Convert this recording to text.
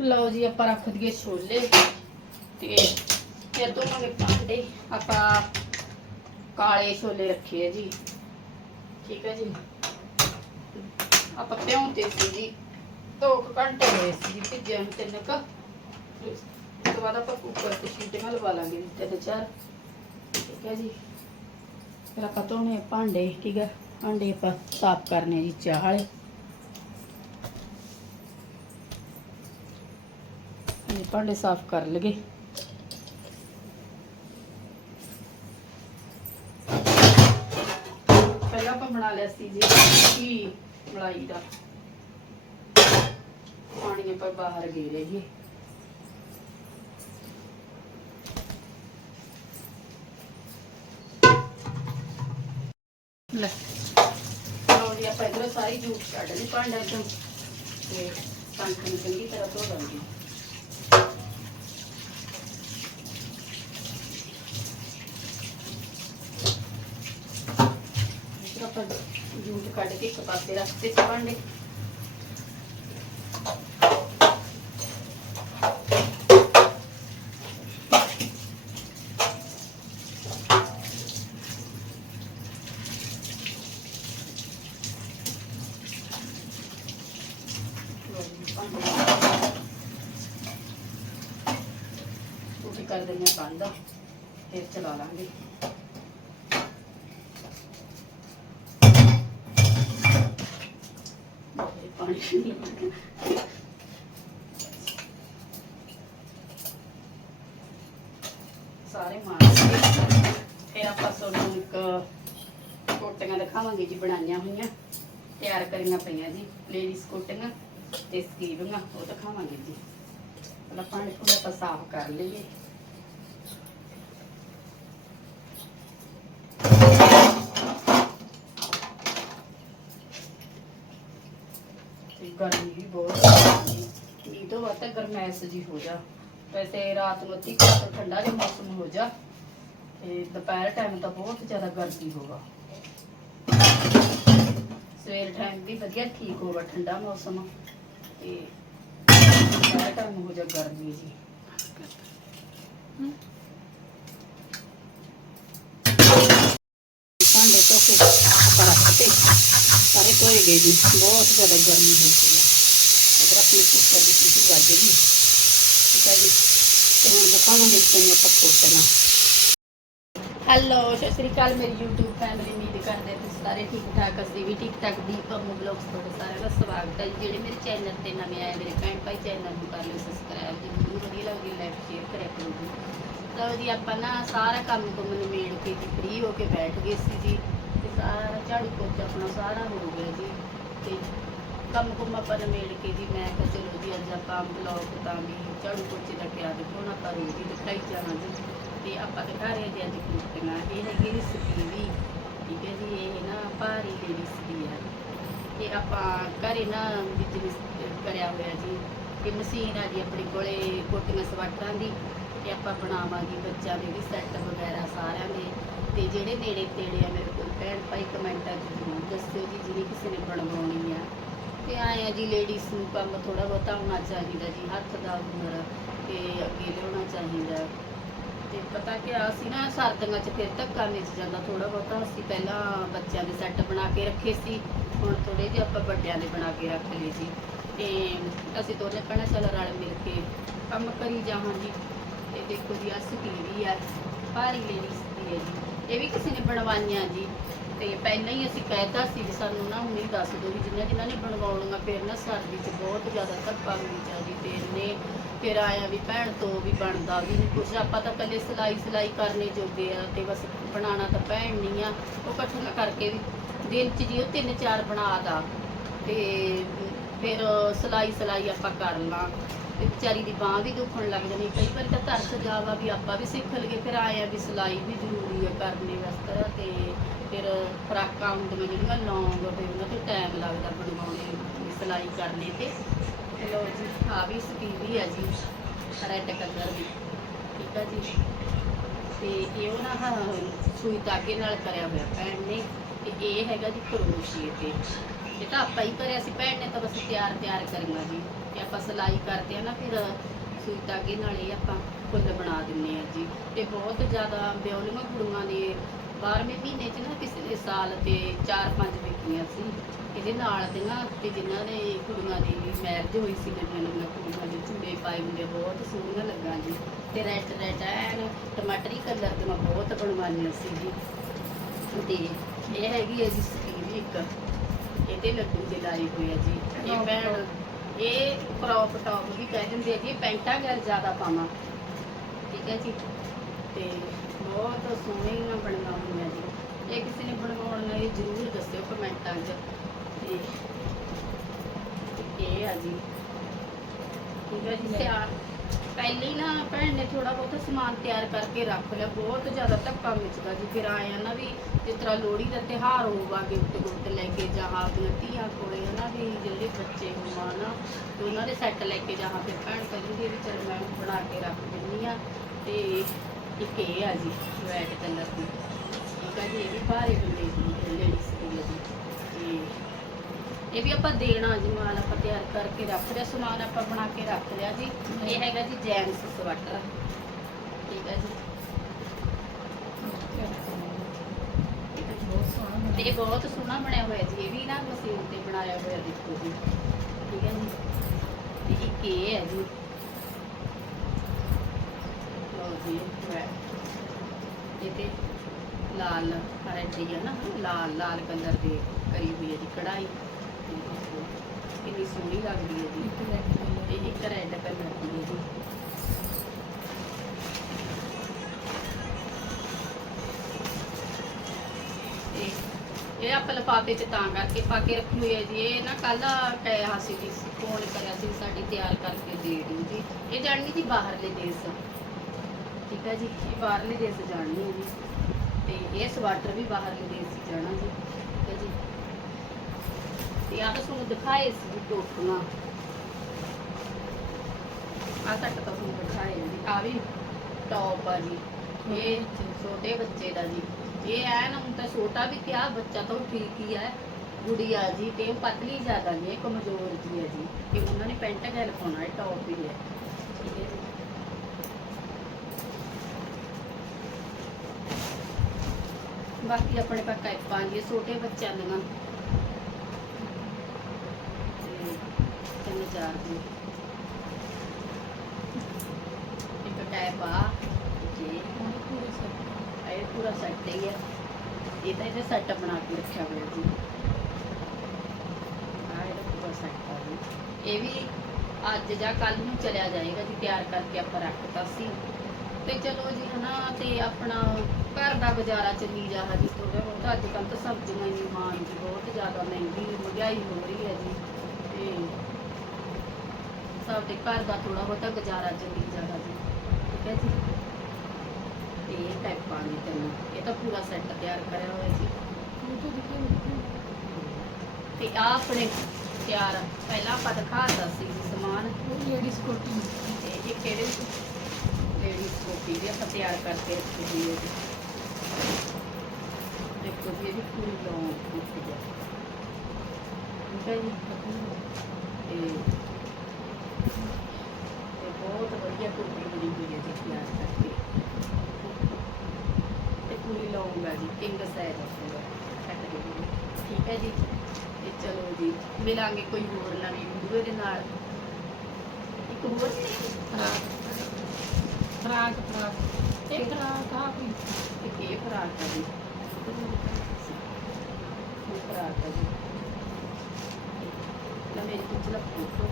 ਲਓ ਜੀ, ਆਪਾਂ ਰੱਖ ਦਈਏ ਛੋਲੇ ਤੇ ਫਿਰ ਧੋਵਾਂਗੇ ਭਾਂਡੇ, ਆਪਾਂ ਕਾਲੇ ਛੋਲੇ ਰੱਖੇ ਆ ਜੀ। ਠੀਕ ਹੈ ਜੀ? ਆਪਾਂ ਪਿਉਂ ਤੇ ਸੀ ਜੀ, ਦੋ ਘੰਟੇ ਹੋਏ ਸੀ ਜੀ ਭਿੱਜਿਆ ਨੂੰ, ਤਿੰਨ ਕੁ। ਉਸ ਤੋਂ ਬਾਅਦ ਆਪਾਂ ਕੁੱਕਰ ਤੇ ਸੀਟੀਆਂ ਲਵਾ ਲਾਂਗੇ ਜੀ, ਤਿੰਨ ਚਾਰ। ਠੀਕ ਹੈ ਜੀ? ਫਿਰ ਆਪਾਂ ਧੋਣੇ ਭਾਂਡੇ, ਠੀਕ ਹੈ ਭਾਂਡੇ ਆਪਾਂ ਸਾਫ਼ ਕਰਨੇ ਜੀ, ਚਾਹ ਵਾਲੇ। ਇਹ ਭਾਂਡੇ ਸਾਫ਼ ਕਰ ਲਗੇ ਪਹਿਲਾਂ ਆਪਾਂ ਬਣਾ ਲਿਆ ਸੀ ਜੀ ਘੀ ਮਲਾਈ ਦਾ। ਪਾਣੀ ਆਪਾਂ ਬਾਹਰ ਗਏ ਰਹੀਏ ਲੈ। ਲਓ ਜੀ, ਆਪਾਂ ਇਧਰੋਂ ਸਾਰੀ ਜੂਠ ਕੱਢ ਲਈ ਭਾਂਡਾ ਚੋਂ। ਤੇ ਕਣਕ ਨੂੰ ਚੰਗੀ ਤਰ੍ਹਾਂ ਧੋ ਲਾਂਗੇ ਇਧਰ ਆਪਾਂ ਜੂਠ ਕੱਢ ਕੇ ਇੱਕ ਪਾਸੇ ਰੱਖਤੇ ਸੀ ਭਾਂਡੇ ਲਓ ਜੀ, ਭਾਂਡੇ ਟੂਟੀ ਕਰ ਦਿੰਦੇ ਬੰਦ ਫਿਰ ਚਲਾ ਲਾਂਗੇ। ਸਾਰੇ ਮਾਰ ਕੇ ਫਿਰ ਆਪਾਂ ਤੁਹਾਨੂੰ ਇੱਕ ਕੋਟੀਆਂ ਦਿਖਾਵਾਂਗੇ ਜੀ, ਬਣਾਈਆਂ ਹੋਈਆਂ। ਤਿਆਰ ਕਰੀਆਂ ਪਈਆਂ ਜੀ ਲੇਡੀਜ਼ ਕੋਟੀਆਂ ਤੇ ਸਕੀਵੀਆਂ ਉਹ ਦਿਖਾਵਾਂਗੇ ਜੀ। ਪਹਿਲਾਂ ਪਾਣੀ ਪੂਰਾ ਆਪਾਂ ਸਾਫ਼ ਕਰ ਲਈਏ। ਗਰਮੀ ਵੀ ਬਹੁਤ ਹੈ ਨੀ ਤੋਂ ਬਾਅਦ ਗਰਮੈਸ਼ ਜੀ ਹੋ ਜਾ। ਵੈਸੇ ਰਾਤ ਨੂੰ ਅੱਧੀ ਘੱਟ ਠੰਡਾ ਜਿਹਾ ਮੌਸਮ ਹੋ ਜਾ। ਤੇ ਦੁਪਹਿਰ ਟਾਈਮ ਤਾਂ ਬਹੁਤ ਜ਼ਿਆਦਾ ਗਰਮੀ ਹੋਗਾ ਸਵੇਰ ਟਾਈਮ ਵੀ ਵਧੀਆ ਠੀਕ ਹੋਗਾ ਠੰਡਾ ਮੌਸਮ। ਤੇ ਦੁਪਹਿਰ ਟਾਈਮ ਹੋ ਜਾ ਗਰਮੀ ਜੀ। ਭਾਂਡੇ ਧੋ ਕੇ ਆਪਾਂ ਰੱਖਤੇ ਸਾਰੇ ਧੋਏ ਗਏ ਜੀ। ਬਹੁਤ ਜ਼ਿਆਦਾ ਗਰਮੀ ਹੋਈ ਸੀ ਅਗਰ ਆਪਣੀ ਕੁੱਕਰ ਦੀ ਸੀਟੀ ਵੱਜ ਗਈ। ਠੀਕ ਹੈ ਜੀ। ਤੇ ਹੁਣ ਦਿਖਾਵਾਂਗੇ ਤੁਹਾਨੂੰ ਆਪਾਂ ਕੋਟਣਾ ਹੈਲੋ ਸਤਿ ਸ਼੍ਰੀ ਅਕਾਲ ਮੇਰੀ YouTube ਫੈਮਿਲੀ ਉਮੀਦ ਕਰਦੇ ਤੁਸੀਂ ਸਾਰੇ ਠੀਕ ਠਾਕ, ਅਸੀਂ ਵੀ ਠੀਕ ਠਾਕ। ਦੀਪ ਅਮੂ ਬਲੌਗਸ ਤੁਹਾਡਾ ਸਾਰਿਆਂ ਦਾ ਸਵਾਗਤ ਹੈ ਜਿਹੜੇ ਮੇਰੇ ਚੈਨਲ ਤੇ ਨਵੇਂ ਆਏ, ਮੇਰੇ ਭੈਣ ਭਾਈ ਚੈਨਲ ਨੂੰ ਕਰ ਲਿਓ ਸਬਸਕ੍ਰਾਈਬ ਜੀ ਵੀਡੀਓ ਵਧੀਆ ਲੱਗਦੀ ਲਾਈਕ ਸ਼ੇਅਰ ਕਰਿਆ ਕਰੋ ਜੀ। ਲਓ ਜੀ, ਆਪਾਂ ਨਾ ਸਾਰਾ ਕੰਮ ਕੁੰਮ ਨਿਬੇੜ ਕੇ ਜੀ ਫ੍ਰੀ ਹੋ ਕੇ ਬੈਠ ਗਏ ਸੀ ਜੀ। ਸਾਰਾ ਝਾੜੂ ਪੋਚਾ ਆਪਣਾ ਸਾਰਾ ਹੋ ਗਿਆ ਜੀ। ਤੇ ਕੰਮ ਕੁਮ ਆਪਾਂ ਨਿਬੇੜ ਕੇ ਜੀ, ਮੈਂ ਕਿਹਾ ਚਲੋ ਜੀ, ਅੱਜ ਆਪਾਂ ਬਲੌਗ ਤਾਂ ਵੀ ਝਾੜੂ ਪੋਚੇ ਦਾ ਕਿਆ ਦਿਖਾਉਣਾ, ਆਪਾਂ ਰੋਜ਼ ਹੀ ਦਿਖਾਈ ਜਾਣਾ ਜੀ। ਤੇ ਆਪਾਂ ਦਿਖਾ ਰਹੇ ਹਾਂ ਜੀ ਅੱਜ ਕੁੜਤੀਆਂ ਇਹ ਹੈਗੀ ਰੈਸਪੀ ਵੀ, ਠੀਕ ਹੈ ਜੀ, ਇਹ ਨਾ ਭਾਰੀ ਲੇਡੀਜ਼ ਦੀ ਹੈ ਤੇ ਆਪਾਂ ਘਰੇ ਨਾ ਬਿਜ਼ਨਸ ਕਰਿਆ ਹੋਇਆ ਜੀ ਕਿ ਮਸ਼ੀਨ ਆ ਜੀ ਆਪਣੇ ਕੋਲੇ ਕੋਟੀਆਂ ਸਵਾਟਰਾਂ ਦੀ। ਤੇ ਆਪਾਂ ਬਣਾਵਾਂਗੇ ਬੱਚਿਆਂ ਦੇ ਵੀ ਸੈੱਟ ਵਗੈਰਾ ਸਾਰਿਆਂ ਦੇ। ਤੇ ਜਿਹੜੇ ਨੇੜੇ ਤੇੜੇ ਆ ਮੇਰੇ ਕੋਲ, ਭੈਣ ਭਾਈ ਕਮੈਂਟਾਂ 'ਚ ਜ਼ਰੂਰ ਦੱਸਿਓ ਜੀ, ਜਿਹਨੇ ਕਿਸੇ ਨੇ ਬਣਵਾਉਣੀ ਆ। ਤੇ ਆਏ ਆ ਜੀ ਲੇਡੀਜ਼ ਨੂੰ ਕੰਮ ਥੋੜਾ ਬਹੁਤਾ ਹੋਣਾ ਚਾਹੀਦਾ ਜੀ, ਹੱਥ ਦਾ ਹੁਨਰ ਤੇ ਅੱਗੇ ਲਿਆਉਣਾ ਚਾਹੀਦਾ। ਤੇ ਪਤਾ ਕਿ ਅਸੀਂ ਨਾ ਸਰਦੀਆਂ 'ਚ ਫਿਰ ਧੱਕਾ ਮਿਸ ਜਾਂਦਾ ਥੋੜਾ ਬਹੁਤਾ ਅਸੀਂ ਪਹਿਲਾਂ ਬੱਚਿਆਂ ਦੇ ਸੈੱਟ ਬਣਾ ਕੇ ਰੱਖੇ ਸੀ, ਹੁਣ ਥੋੜੇ ਜਿਹੇ ਆਪਾਂ ਵੱਡਿਆਂ ਦੇ ਬਣਾ ਕੇ ਰੱਖ ਲਏ ਜੀ। ਤੇ ਅਸੀਂ ਦੋਨੇ ਭੈਣਾਂ ਚੱਲ ਰਲ ਮਿਲ ਕੇ ਕੰਮ ਕਰੀ ਜਾਵਾਂ ਜੀ। ਤੇ ਦੇਖੋ ਜੀ ਆ ਸਕੀਰੀ ਆ, ਭਾਰੀ ਲੇਡੀਜ਼ ਦੀ ਹੈ ਜੀ। ਇਹ ਵੀ ਕਿਸੇ ਨੇ ਬਣਵਾਈਆਂ ਜੀ। ਤੇ ਪਹਿਲਾਂ ਹੀ ਅਸੀਂ ਕਹਿਤਾ ਸੀ ਵੀ ਸਾਨੂੰ ਨਾ ਹੁਣੇ ਹੀ ਦੱਸ ਦਿਓ ਵੀ ਜਿਨ੍ਹਾਂ ਜਿਨ੍ਹਾਂ ਨੇ ਬਣਵਾਉਣੀਆਂ, ਫਿਰ ਨਾ ਸਰਦੀ 'ਚ ਬਹੁਤ ਜ਼ਿਆਦਾ ਧੱਕਾ ਮਿਲ ਜੀ ਤੇ ਇਹਨੇ ਫਿਰ ਆਇਆ ਵੀ ਭੈਣ ਤੋਂ ਵੀ ਬਣਦਾ ਵੀ ਨਹੀਂ ਕੁਛ। ਆਪਾਂ ਤਾਂ ਕੱਲੇ ਸਿਲਾਈ ਸਿਲਾਈ ਕਰਨੇ ਜੋਗੇ ਆ ਤੇ ਬਸ ਬਣਾਉਣਾ ਤਾਂ ਭੈਣ ਨਹੀਂ ਆ। ਉਹ ਇਕੱਠੀਆਂ ਕਰਕੇ ਵੀ ਦਿਨ 'ਚ ਜੀ ਉਹ ਤਿੰਨ ਚਾਰ ਬਣਾ ਦਾ ਤੇ ਫਿਰ ਸਿਲਾਈ ਸਿਲਾਈ ਆਪਾਂ ਕਰ ਲਾਂ। ਤੇ ਵਿਚਾਰੀ ਦੀ ਬਾਹ ਵੀ ਦੁਖਣ ਲੱਗ ਜਾਂਦੀ ਕਈ ਵਾਰੀ ਤਾਂ ਤਰਸ ਜਾਵਾ ਵੀ ਆਪਾਂ ਵੀ ਸਿੱਖ ਲਈਏ, ਫਿਰ ਆਏ ਆ ਵੀ ਸਿਲਾਈ ਵੀ ਜ਼ਰੂਰੀ ਹੈ ਕਰਨੇ ਵਾਸਤੇ ਤੇ ਫਿਰ ਫਰਾਕਾਂ ਹੁੰਦੀਆਂ ਜਿਹੜੀਆਂ ਲੌਂਗ, ਫਿਰ ਉਹਨਾਂ ਤੇ ਟਾਈਮ ਲੱਗਦਾ ਬਣਵਾਉਣੇ, ਵੀ ਸਿਲਾਈ ਕਰਨੇ ਤੇ। ਤੇ ਜੀ ਆ ਵੀ ਸਕੀਵੀ ਹੈ ਜੀ, ਰੈੱਡ ਕਲਰ ਦੀ। ਠੀਕ ਆ ਜੀ। ਤੇ ਇਹ ਉਹ ਨਾ ਆਹ ਸੂਈ ਧਾਗੇ ਨਾਲ ਕਰਿਆ ਹੋਇਆ ਭੈਣ ਨੇ, ਤੇ ਇਹ ਹੈਗਾ ਜੀ ਕਰੋਸ਼ੀਏ ਤੇ। ਇਹ ਤਾਂ ਆਪਾਂ ਹੀ ਕਰਿਆ ਸੀ, ਭੈਣ ਨੇ ਤਾਂ ਬਸ ਤਿਆਰ ਤਿਆਰ ਕਰੀਆਂ ਜੀ। ਤੇ ਆਪਾਂ ਸਿਲਾਈ ਕਰਦੇ ਆ ਨਾ, ਫਿਰ ਸੂਈ ਧਾਗੇ ਨਾਲ ਇਹ ਆਪਾਂ ਫੁੱਲ ਬਣਾ ਦਿੰਨੇ ਆ ਜੀ। ਤੇ ਬਹੁਤ ਜ਼ਿਆਦਾ ਬਿਉਲੀਆਂ ਕੁੜੀਆਂ ਨੇ 12ਵੇਂ ਮਹੀਨੇ 'ਚ ਨਾ ਕਿਸੇ ਸਾਲ ਤੇ 4-5 ਵਿਕੀਆਂ ਸੀ। ਇਹਦੇ ਨਾਲ ਦੀਆਂ ਤੇ ਜਿਨ੍ਹਾਂ ਨੇ ਕੁੜੀਆਂ ਦੀ ਮੈਰਿਜ ਹੋਈ ਸੀ, ਨਵੀਆਂ ਨਵੀਆਂ ਕੁੜੀਆਂ ਦੇ ਝੂੜੇ ਪਾਏ ਹੁੰਦੇ ਬਹੁਤ ਸੋਹਣੀਆਂ ਲੱਗਾ ਜੀ। ਤੇ ਰੈਡ ਰੈਡ ਐਨ ਟਮਾਟਰੀ ਕਲਰ ਦੀਆਂ ਬਹੁਤ ਬਣਵਾਈਆਂ ਸੀ ਜੀ। ਤੇ ਇਹ ਹੈਗੀ ਹੈ ਜੀ ਸਕੀਮ ਇੱਕ। ਇਹਦੇ ਲੱਡੂ ਦੇ ਲਾਏ ਹੋਏ ਆ ਜੀ। ਇਹ ਭੈਣ। ਇਹ ਕ੍ਰੌਪ ਟੌਪ ਵੀ ਕਹਿ ਦਿੰਦੇ ਆ ਜੀ ਪੈਂਟਾਂ ਗੈਰ ਜ਼ਿਆਦਾ ਪਾਵਾਂ। ਠੀਕ ਹੈ ਜੀ? ਤੇ ਬਹੁਤ ਸੋਹਣੀਆਂ ਬਣੀਆਂ ਹੋਈਆਂ ਜੀ। ਇਹ ਕਿਸੇ ਨੇ ਬਣਵਾਉਣ ਲਈ ਜ਼ਰੂਰ ਦੱਸਿਓ ਕਮੈਂਟਾਂ 'ਚ। ਤੇ ਇਹ ਆ ਜੀ। ਠੀਕ ਹੈ ਜੀ? ਤਿਆਰ। ਪਹਿਲੇ ਹੀ ਨਾ ਭੈਣ ਨੇ ਥੋੜਾ ਬਹੁਤਾ ਸਮਾਨ ਤਿਆਰ ਕਰਕੇ ਰੱਖ ਲਿਆ, ਬਹੁਤ ਜ਼ਿਆਦਾ ਧੱਕਾ ਮਿਚਦਾ ਜੀ ਫਿਰ ਆਇਆ ਨਾ ਵੀ ਜਿਸ ਤਰ੍ਹਾਂ ਲੋਹੜੀ ਦਾ ਤਿਉਹਾਰ ਹੋਊਗਾ, ਗਿਫਟ ਗੁਫਟ ਲੈ ਕੇ ਜਾ ਆਪਣੀਆਂ ਧੀਆਂ ਕੋਲੇ ਹਨਾ ਵੀ ਜਿਹੜੇ ਬੱਚੇ ਹੋਵਾਂ ਨਾ ਤੇ ਉਹਨਾਂ ਦੇ ਸੈੱਟ ਲੈ ਕੇ ਜਾ। ਫਿਰ ਭੈਣ ਕਹਿੰਦੀ ਵੀ ਚਲ ਮੈਂ ਬਣਾ ਕੇ ਰੱਖ ਦਿੰਦੀ ਆ ਤੇ ਇੱਕ ਇਹ ਆ ਜੀ ਰੈਡ ਕਲਰ ਦੀ। ਠੀਕ ਆ ਜੀ, ਇਹ ਵੀ ਭਾਰੇ ਬੰਦੇ ਦੀ ਲੇਡੀਜ਼ ਇਹ ਵੀ ਆਪਾਂ ਦੇਣਾ ਜੀ ਮਾਲ ਆਪਾਂ ਤਿਆਰ ਕਰਕੇ ਰੱਖ ਲਿਆ ਸਮਾਨ ਆਪਾਂ ਬਣਾ ਕੇ ਰੱਖ ਲਿਆ ਜੀ। ਇਹ ਹੈਗਾ ਜੀ ਜੈਂਟਸ ਸਵੈਟਰ। ਠੀਕ ਹੈ ਜੀ। ਤੇ ਇਹ ਬਹੁਤ ਸੋਹਣਾ ਬਣਿਆ ਹੋਇਆ ਜੀ ਇਹ ਵੀ ਨਾ ਮਸ਼ੀਨ ਤੇ ਬਣਾਇਆ ਹੋਇਆ ਦੇਖੋ ਜੀ। ਠੀਕ ਹੈ ਜੀ। ਇਹ ਹੈ ਜੀ। ਲਓ ਜੀ ਇਹ ਤੇ ਲਾਲ ਰੈਡੀ ਹੈ ਨਾ ਲਾਲ ਲਾਲ ਕਲਰ ਦੇ ਕਰੀ ਹੋਈ ਹੈ ਜੀ ਕਢਾਈ ਕਿੰਨੀ ਸੋਹਣੀ ਲੱਗਦੀ ਹੈ ਜੀ। ਇੱਕ ਲੈ ਕੇ ਇਹ ਇੱਕ ਰੈੱਡ ਕਲਰ ਦੀ ਹੈ ਜੀ। ਇਹ ਇਹ ਆਪਾਂ ਲਿਫਾਫੇ 'ਚ ਤਾਂ ਕਰਕੇ ਪਾ ਕੇ ਰੱਖੀ ਹੋਈ ਹੈ ਜੀ। ਇਹ ਨਾ ਕੱਲ ਕਹਿਆ ਸੀ ਜੀ ਫੋਨ ਕਰਿਆ ਸੀ ਸਾਡੀ ਤਿਆਰ ਕਰਕੇ ਦੇ ਦਿਓ ਜੀ। ਇਹ ਜਾਣੀ ਜੀ ਬਾਹਰਲੇ ਦੇਸ਼ ਠੀਕ ਹੈ ਜੀ? ਇਹ ਬਾਹਰਲੇ ਦੇਸ਼ ਜਾਣੀ ਹੈ ਜੀ। ਤੇ ਇਹ ਸਵਾਟਰ ਵੀ ਬਾਹਰਲੇ ਦੇਸ਼ ਜਾਣਾ ਜੀ। ਠੀਕ ਹੈ ਜੀ? ਤੇ ਆਹ ਤੁਹਾਨੂੰ ਦਿਖਾਏ ਸੀ ਜੀ ਆ ਤੱਕ ਤਾਂ ਤੁਹਾਨੂੰ ਦਿਖਾਏ ਜੀ ਆ ਵੀ ਟੌਪ ਆ ਜੀ, ਇਹ ਛੋਟੇ ਬੱਚੇ ਦਾ ਜੀ। ਇਹ ਐ ਨਾ ਹੁਣ ਤਾਂ ਛੋਟਾ ਵੀ ਕਿਹਾ ਬੱਚਾ ਤਾਂ ਠੀਕ ਹੀ ਹੈ ਗੁੜੀਆ ਜੀ ਤੇ ਪਤਲੀ ਜ਼ਿਆਦਾ ਨਹੀਂ ਕਮਜ਼ੋਰ ਜੀ ਹੈ ਜੀ। ਤੇ ਉਹਨਾਂ ਨੇ ਪੈਂਟ ਗੈਲ ਪਾਉਣਾ ਹੈ ਟੌਪ ਹੀ ਹੈ ਠੀਕ ਹੈ ਜੀ ਬਾਕੀ ਆਪਣੇ ਪਾ ਕੈਪਾਂ ਛੋਟੇ ਬੱਚਿਆਂ ਦੀਆਂ ਤੇ ਤਿੰਨ ਚਾਰ ਦੀ ਇੱਕ ਟੈਪ ਆ ਜੀ ਪੂਰੇ ਸੈੱਟ ਇਹ ਪੂਰਾ ਸੈੱਟ ਹੀ ਇਹ। ਤਾਂ ਇਹਦੇ ਸੈੱਟ ਬਣਾ ਕੇ ਰੱਖਿਆ ਹੋਇਆ ਜੀ। ਆ ਇਹਦਾ ਪੂਰਾ ਸੈੱਟ ਆ ਜੀ। ਇਹ ਵੀ ਅੱਜ ਜਾਂ ਕੱਲ ਨੂੰ ਚਲਿਆ ਜਾਏਗਾ ਜੀ ਤਿਆਰ ਕਰਕੇ ਆਪਾਂ ਰੱਖਤਾ ਸੀ। ਤੇ ਚਲੋ ਜੀ ਹਨਾ ਤੇ ਆਪਣਾ ਘਰ ਦਾ ਗੁਜ਼ਾਰਾ ਚੱਲੀ ਜਾ ਜੀ ਥੋੜਾ ਬਹੁਤ। ਅੱਜ ਕੱਲ ਤਾਂ ਸਬਜ਼ੀਆਂ ਹੀ ਮਾਨ ਜੀ ਬਹੁਤ ਜ਼ਿਆਦਾ ਮਹਿੰਗੀ ਮਹਿੰਗਾਈ ਹੋ ਰਹੀ ਹੈ ਜੀ। ਤੇ ਸਾਡੇ ਘਰ ਦਾ ਥੋੜਾ ਬਹੁਤਾ ਗੁਜ਼ਾਰਾ ਚੱਲੀ ਜਾਣਾ ਜੀ। ਠੀਕ ਹੈ ਜੀ? ਤੇ ਇਹ ਟੈਪਾਂ ਨੇ ਤੈਨੂੰ ਇਹ ਤਾਂ ਪੂਰਾ ਸੈੱਟ ਤਿਆਰ ਕਰਿਆ ਹੋਇਆ ਜੀ। ਤੋਂ ਆ ਆਪਣੇ ਤਿਆਰ ਆ। ਪਹਿਲਾਂ ਆਪਾਂ ਦਿਖਾਤਾ ਸੀ ਜੀ ਸਮਾਨ। ਉਹ ਲੇਡੀਜ਼ ਕੋਟੀ ਤੇ ਇਹ ਕਿਹੜੇ ਲੇਡੀਜ਼ ਕੋਟੀ ਵੀ ਆਪਾਂ ਤਿਆਰ ਕਰਕੇ ਰੱਖੀ ਹੋਈ ਹੈ ਜੀ। ਦੇਖੋ ਜੀ ਇਹਦੀ ਪੂਰੀ ਲੌਂਗ ਕੋਟੀ ਹੈ ਠੀਕ ਹੈ ਜੀ? ਤੇ ਤੇ ਬਹੁਤ ਵਧੀਆ ਕੁਰਤੀ ਬਣੀ ਹੋਈ ਹੈ ਜੀ ਤਿਆਰ ਕਰਕੇ। ਤੇ ਲੌਂਗ ਹੈ ਜੀ ਕਿੰਗ ਸਾਈਜ਼ ਜੀ ਠੀਕ ਹੈ ਜੀ? ਤੇ ਚਲੋ ਜੀ ਮਿਲਾਂਗੇ ਕੋਈ ਹੋਰ ਨਵੀਂ ਵੀਡੀਓ ਦੇ ਨਾਲ। ਇੱਕ ਹੋਰ? ਫਰਾਕ। ਫਰਾਕ ਇਹ ਫਰਾਕ ਆ ਇੱਕ ਇਹ ਫਰਾਕ ਹੈ ਜੀ। ਇਹ ਫਰਾਕ ਹੈ ਜੀ। ਲੈ ਮੇਰੀ ਪਿਛਲਾ ਫੋਟੋ